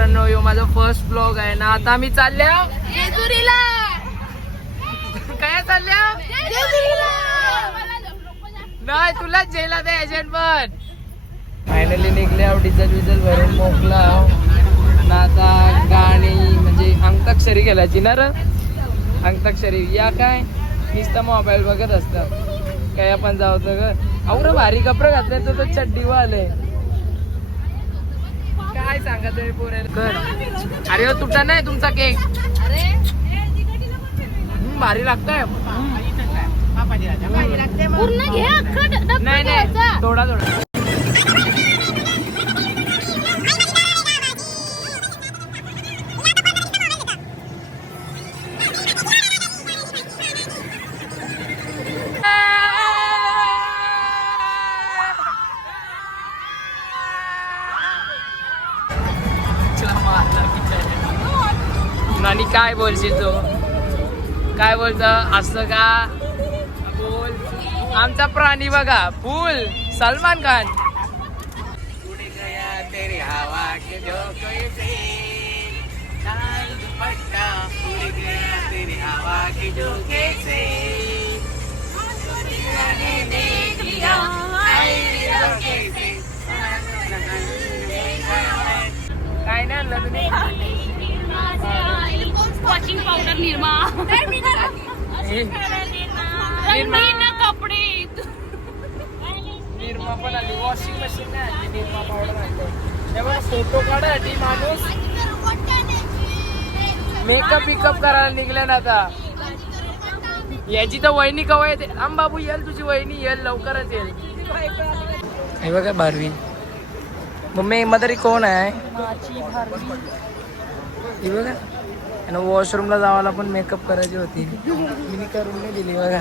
मित्रांनो, यो माझा first blog आहे ना. आता आम्ही चालल्या जेजुरीला. काय चालल्या नाही तुला जेला ते एजंट पण. फायनली निघल्या डिझेल विझेल भरून मोकला ना. आता गाणी म्हणजे अंताक्षरी खेळायची ना र. अंताक्षरी या काय नुसतं मोबाईल बघत असतं. काय आपण जाऊ ग. अवरं भारी कपडे घातले तर चड्डी वाले. काय सांगा तुम्ही पोरेल कर. अरे तुटा नाही तुमचा केक. भारी लागतोय. पूर्ण घे अख्खा. नाही नाही थोडा थोडा. नानी काय बोलशील तू. काय बोलत असं का बोल. आमचा प्राणी बघा फुल सलमान खान. उड़ गया तेरी हवा के झोंके से लाल दुपट्टा. उड़ गया तेरी हवा के झोंके से देख लिया काय नाही आणलं तुम्ही. Washing powder Nirma. कपडे निर्मा पण आली. वॉशिंग मशीन नाही आली. निर्मा पावडर आणलं. तेव्हा फोटो काढायसाठी माणूस मेकअप बिकअप करायला निघले ना. आता याची तर वहिनी कवा येते. आम बाबू येईल तुझी वहिनी येईल लवकरच येईल. हे बघा बारवी. मम्मी मदरी कोण आहे. हे बघा आणि वॉशरूमला जावायला पण मेकअप करायची होती. मी करून नाही दिली बघा.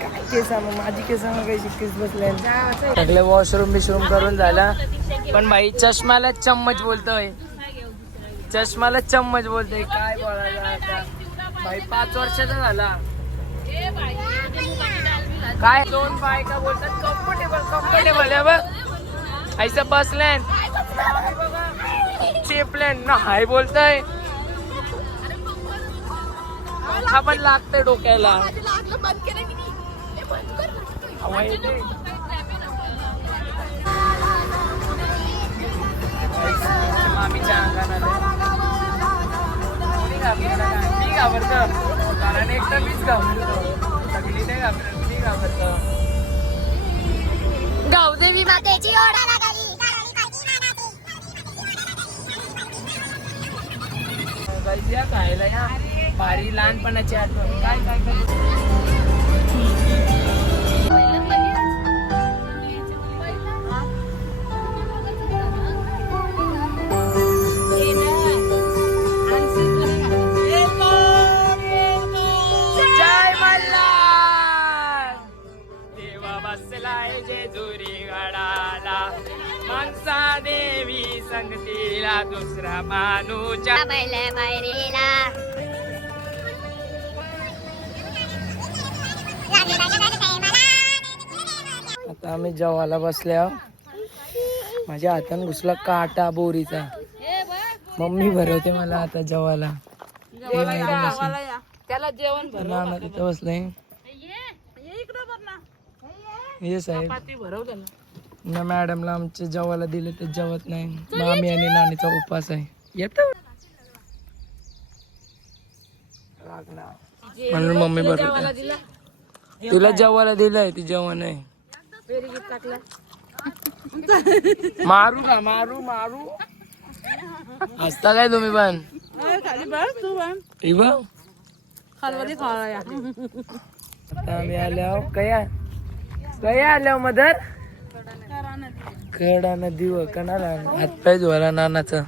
काय केस मग माझी केस काही शिक्कीच बसले. सगळे वॉशरूम बिशरूम करून झाला. पण भाई चष्माला चम्मच बोलतोय. चष्माला चम्मच बोलतोय. काय बोलायला आता भाई 5 वर्षाचा झाला. काय 2 बायका बोलतात कम्फर्टेबल कम्फर्टेबल आहे बघ. ऐसा बसले चेपलेन ना हाय बोलतय. हा पण लागतंय डोक्याला. मामीच्या अंगाला मी घाबरतो. कारण एकदा मीच घाबरतो. सगळी नाही घाबरत. मी घाबरतो. गावदेवी मातेची ओढा लागली. या खायला या भारी लहानपणाची आठवण. काय काय जय मल्हार. देवा बसलाय जेजुरी गडाला. मनसा देवी संगतीला दुसरा मानूच्या बैरेला. आता आम्ही जेवायला बसल्या. माझ्या हातान घुसला काटा बोरीचा. मम्मी भरवते मला आता जेवायला. त्याला जेवण नाना तिथं बसलंय. हे साहेब ना मॅडमला आमच्या जेवायला दिले ते जेवत नाही. मामी आणि नानीचा उपास आहे. येत म्हणून मम्मी बरोबर तिला जेवायला दिलंय. ती जेवण आहे. मारू का मारू मारू हसता काय तुम्ही पण. आता आम्ही आल्या कया कया आल्या मदर कडा नदी व कणाला हातपाय धुवायला नानाचा.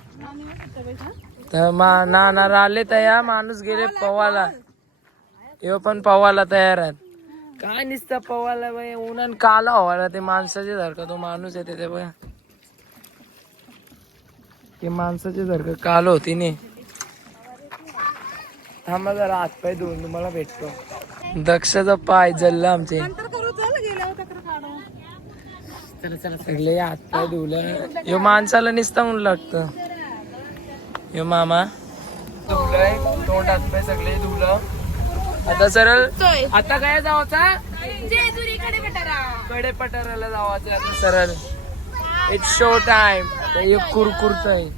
तर नाना आले तया माणूस गेले पवाला. यो पण पवाला तयार आहेत. काय नुसतं पवाला बाई उन्हान काला व्हायला. ते माणसाचे सारखं तो माणूस येते ते बघा. ते माणसाचे सारखं काल होती ने. थांबा जरा हातपाय धुवून तुम्हाला भेटतो. दक्षाचा पाय जल्ला आमचे. सगळे हातपाय धुवलं. यो माणसाला नुसतं ऊन लागतं. यो मामा धुवलंय तोंड हातपाय सगळे धुवलं. आता सरळ आता काय जावाचा कडे पठाराला जावाचं आता सरळ. It's show time. आता एक कुरकुरतय.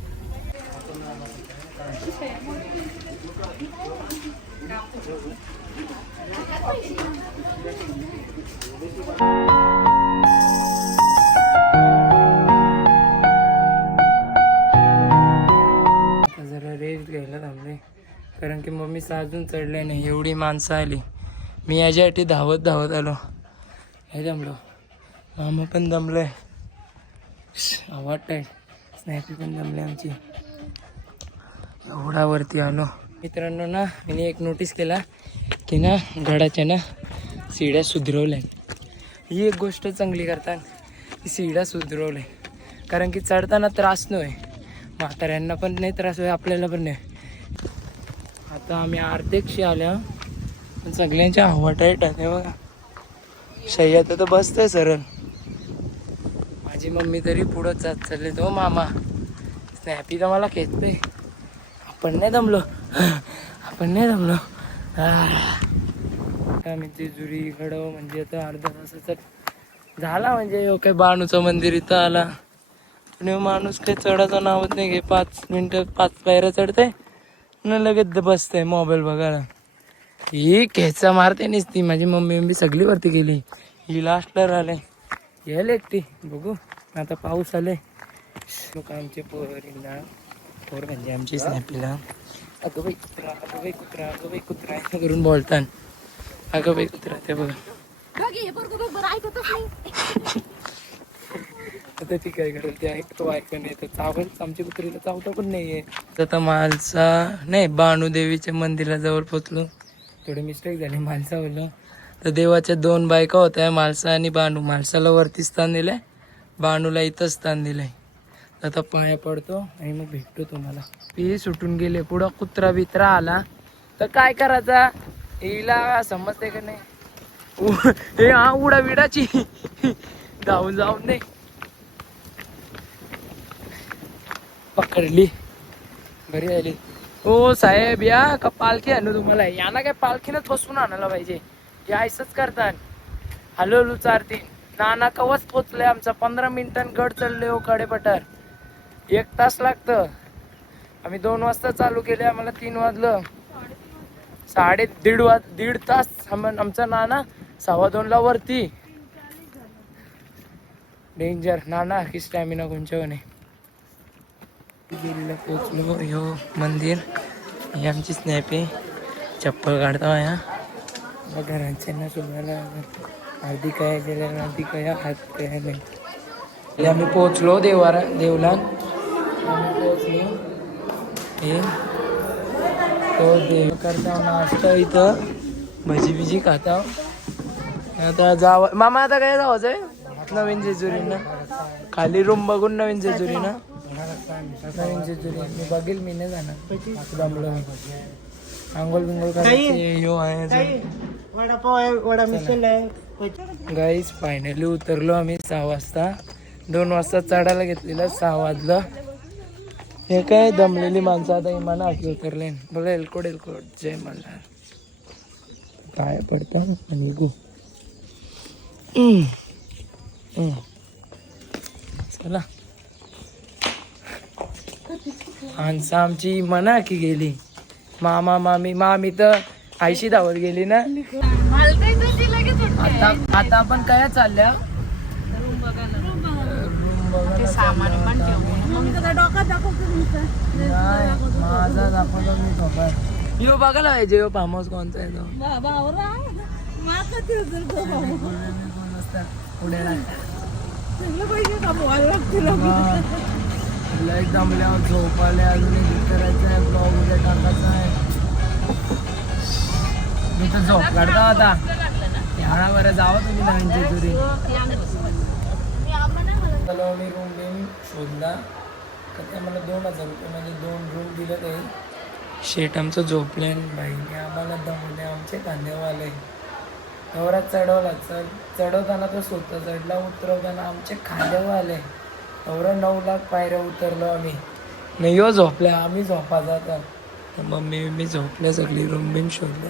जरा रेस्ट घ्यायला थांबले कारण की मम्मी साजून चढले नाही. एवढी माणसं आली. मी याच्यासाठी धावत धावत आलो. हे दमलो. मामा पण दमलोय. आवडतंय. स्नॅपी पण दमले आमची. एवढा वरती आलो. मित्रांनो ना मी एक नोटीस केला की ना गडाच्या ना सीड्या सुधरवल्या. ही एक गोष्ट चांगली करतात की सीड्या सुधरवल्या. कारण की चढताना त्रास नाही. म्हाताऱ्यांना पण नाही त्रास होय, आपल्याला पण नाही. आता आम्ही अर्धेकशी आल्या पण सगळ्यांच्या हवा टाईट आहे बघा. शय्यात तर बसतंय सरळ. माझी मम्मी तरी पुढं जात चालले. तो मामा स्नॅपी तर मला खेचते. आपण नाही दमलो. आपण नाही दमलो. आम्ही जेजुरी गडव म्हणजे आता अर्धा तासाचा झाला. म्हणजे काही बाणूचं मंदिर इथं आला. पण माणूस काही चढायचं नावच नाही घे. 5 मिनिटं 5 पायऱ्या चढते न लगेच बसते मोबाईल बघायला. ही खेचा मारते नसती. माझी मम्मी सगळी वरती गेली. ही लास्टला राहिले. येईल एकटी बघू. आता पाऊस आले. लोक आमचे पोर म्हणजे आमची स्नॅपीला अगं बाई कुत्रा, अगं बाई कुत्रा, अगं बाई कुत्रा करून बोलतात. अगं बाई कुत्रा ते बघा. आता ती काय करेल ते ऐकतो. ऐकून येतं. चावत आमच्या कुत्रीला चावता पण नाहीये. आता मालसा नाही बाणूदेवीच्या मंदिरा जवळ पोचलो. थोडी मिस्टेक झाली. मालसा बोललो तर देवाच्या 2 बायका होत्या, मालसा आणि बाणू. मालसाला वरती स्थान दिलंय, बाणूला इथं स्थान दिलंय. आता पाया पडतो आणि मग भेटतो तुम्हाला. पी सुटून गेले. पुढं कुत्रा बित्रा आला तर काय करायचा. हिला समजते का नाही. हे हा उडा विडाची धावून जाऊन नाही पकडली. बरी आली. हो साहेब या का पालखी आणू तुम्हाला. यांना काय पालखीनच बसून आणायला पाहिजे. हे असंच करतात. हलवलू चारती. नाना कवच पोचले. आमचा 15 मिनिटांनी गड चढले हो कडे पठार. 1 तास लागतं. आम्ही 2 वाजता चालू केले. आम्हाला 3 वाजलं. 1.5 तास आमचा नाना 2:15 वरती. डेंजर नाना की स्टॅमिना कोणच्या नाही. गिरीला पोचलो. ह्यो मंदिर. ही आमची स्नॅपी चप्पल काढता या घरांच्यांना शोधायला. अर्धी काय गेल्या अर्धी काय हात काय नाही. आम्ही पोचलो देवला. आम्ही पोचलो. हे तो देव करता नाश्ता इथं भजी बिजी खाता. आता जाव मामा. आता काय जावंच आहे नवीन जेजुरीनं. खाली रूम बघून नवीन जेजुरीनं. नवीन जेजुरी मी बघेल. मी नाही जाणार. दमलो. आंघोळ बिंगोळ करायची. गाईज फायनली उतरलो आम्ही 6 वाजता. 2 वाजता चढायला घेतलेलं. 6 वाजलं. हे काय दमलेली माणसं आता इमाना हाकी उतरले. बघा एलकोड जय मल्हार. काय पडतं आणि गो. चला माणसं आमची मना की गेली. मामा मामी तर आईशी धावत गेली ना. आता आपण काय चालल्या. रूम माझा दाखवतो मी खबर. यो बघायला पाहिजे. यो फार्म हाऊस कोणता आहे तो. एकदम झोप आले. अजून करायचं आहे. ब्लॉग उद्या टाकायचा आहे. मी तर झोप काढता होता. ह्या बरं जावं तुम्ही नवीन जेजुरी. चला मी रूम बिम शोधला तर ते मला 2000 रुपये म्हणजे 2 रूम दिलं. ते शेट आमचं झोपले. बाईने आम्हाला दमवले. आमचे कांदेवाले नवरा चढवला चढवताना तो स्वतः चढला, उतरवताना आमचे खांद्यावर आले. नवरा 9 लाख पायऱ्या उतरलो आम्ही. नाही हो झोपल्या, आम्ही झोपायचा आता. मम्मी झोपल्या, सगळी रूम बिन शोधलं.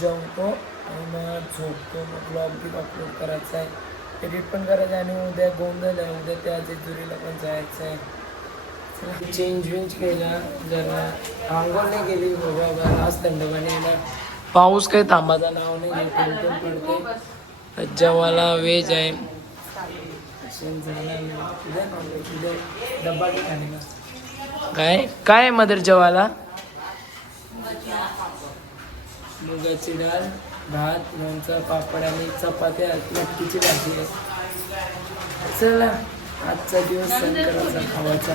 जेवतो आणि मग झोपतो. मग ब्लॉग बी अपलोड करायचा आहे, एडिट पण करायचं आहे. आणि उद्या गोंधळ आहे, उद्या त्या जेजुरीला पण जायचं आहे. चेंज केला जरा, आंघोळ नाही केली बाबा. आज थंडपाणी येणार, पाऊस काही थांबायचं नाव नाही घेतो पडते. जेवायला व्हेज आहे. डब्बा काय काय मदर जेवायला? मुगाची डाळ, भात, लोणचं, पापड आणि चपात्या, मटकीची भाजी आहे. चला आजचा दिवस शंकराचा खावायचा.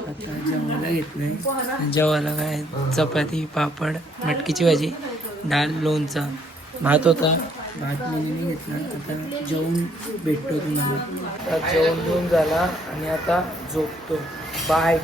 आता जेवायला घेत नाही. जेवायला काय चपाती, पापड, मटकीची भाजी, डाळ, लोणचा, भात होता. भात मी घेतला. आता जेवून भेटतो तुम्हाला. आता जेवण झाला आणि आता झोपतो. बाय.